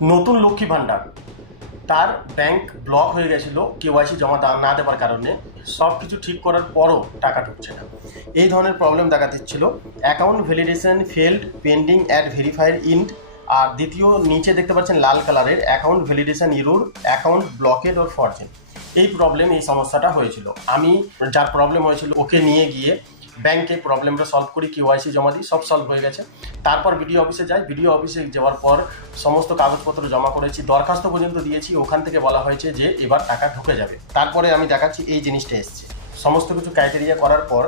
নতুন লক্ষ্মী ভাণ্ডার তার bank block হয়ে গেছিল কেওয়াইসি জমা না দেওয়ার কারণে। সব কিছু ঠিক করার পরও টাকা ঢুকছে না, এই ধরনের প্রবলেম দেখা দিচ্ছিল। Account validation failed pending at verified end, আর দ্বিতীয় নিচে দেখতে পাচ্ছেন লাল কালারের account validation error, account blocked or frozen. এই সমস্যাটা হয়েছিল। আমি যার প্রবলেম হয়েছিল ওকে নিয়ে গিয়ে ব্যাংকে প্রবলেমটা সলভ করি, কেওয়াইসি জমা দিই, সব সলভ হয়ে গেছে। তারপর বিডিও অফিসে যাই, বিডিও অফিসে যাওয়ার পর সমস্ত কাগজপত্র জমা করেছি, দরখাস্ত পর্যন্ত দিয়েছি। ওখান থেকে বলা হয়েছে যে এবার টাকা ঢুকে যাবে। তারপরে আমি দেখাচ্ছি এই জিনিসটা এসছে। সমস্ত কিছু ক্রাইটেরিয়া করার পর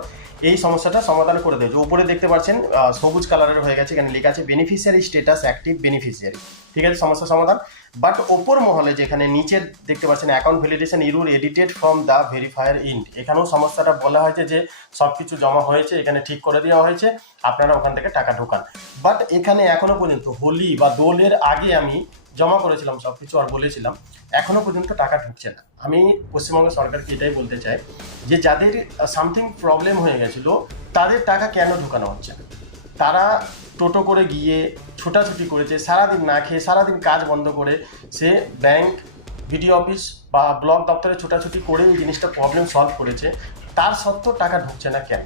এই সমস্যাটা সমাধান করে দিয়েছে। উপরে দেখতে পাচ্ছেন সবুজ কালারের হয়ে গেছে, এখানে লেখা আছে বেনিফিশিয়ারি স্ট্যাটাস অ্যাক্টিভ বেনিফিশিয়ারি। ঠিক আছে, সমস্যা সমাধান। বাট ওপর মহলে যেখানে নিচে দেখতে পাচ্ছেন account validation error edited from the verifier ইন্ড, এখানেও সমস্যাটা বলা হয়েছে যে সব কিছু জমা হয়েছে, এখানে ঠিক করে দেওয়া হয়েছে, আপনারা ওখান থেকে টাকা ঢোকান। বাট এখানে এখনো পর্যন্ত হোলি বা দোলের আগে আমি জমা করেছিলাম সব কিছু আর বলেছিলাম, এখনো পর্যন্ত টাকা ঢুকছে না। আমি পশ্চিমবঙ্গ সরকারকে এটাই বলতে চাই যে যাদের সামথিং প্রবলেম হয়ে গেছিল তাদের টাকা কেন ঢোকানো হচ্ছে না। তারা টোটো করে গিয়ে ছোটাছুটি করেছে, সারাদিন না খেয়ে, সারাদিন কাজ বন্ধ করে সে ব্যাংক, বিডিও অফিস বা ব্লক দপ্তরে ছোটাছুটি করে এই জিনিসটা প্রবলেম সলভ করেছে, তার সত্ত্বেও টাকা ঢুকছে না কেন?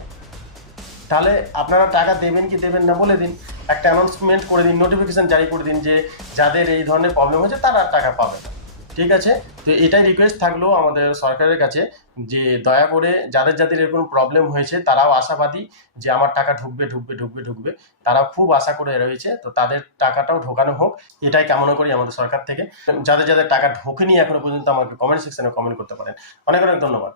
তাহলে আপনারা টাকা দেবেন কি দেবেন না বলে দিন, একটা অ্যানাউন্সমেন্ট করে দিন, নোটিফিকেশান জারি করে দিন যে যাদের এই ধরনের প্রবলেম হয়েছে তারা আর টাকা পাবে না। ঠিক আছে, তো এটাই রিকোয়েস্ট থাকলো আমাদের সরকারের কাছে যে দয়া করে যাদের যাদের এরকম প্রবলেম হয়েছে তারাও আশাবাদী যে আমার টাকা ঢুকবে ঢুকবে ঢুকবে ঢুকবে, তারাও খুব আশা করে রয়েছে, তো তাদের টাকাটাও ঢোকানো হোক, এটাই কামনা করি আমাদের সরকার থেকে। যাদের যাদের টাকা ঢোকেনি এখনো পর্যন্ত আমাকে কমেন্ট সেকশনে কমেন্ট করতে পারেন। অনেক অনেক ধন্যবাদ।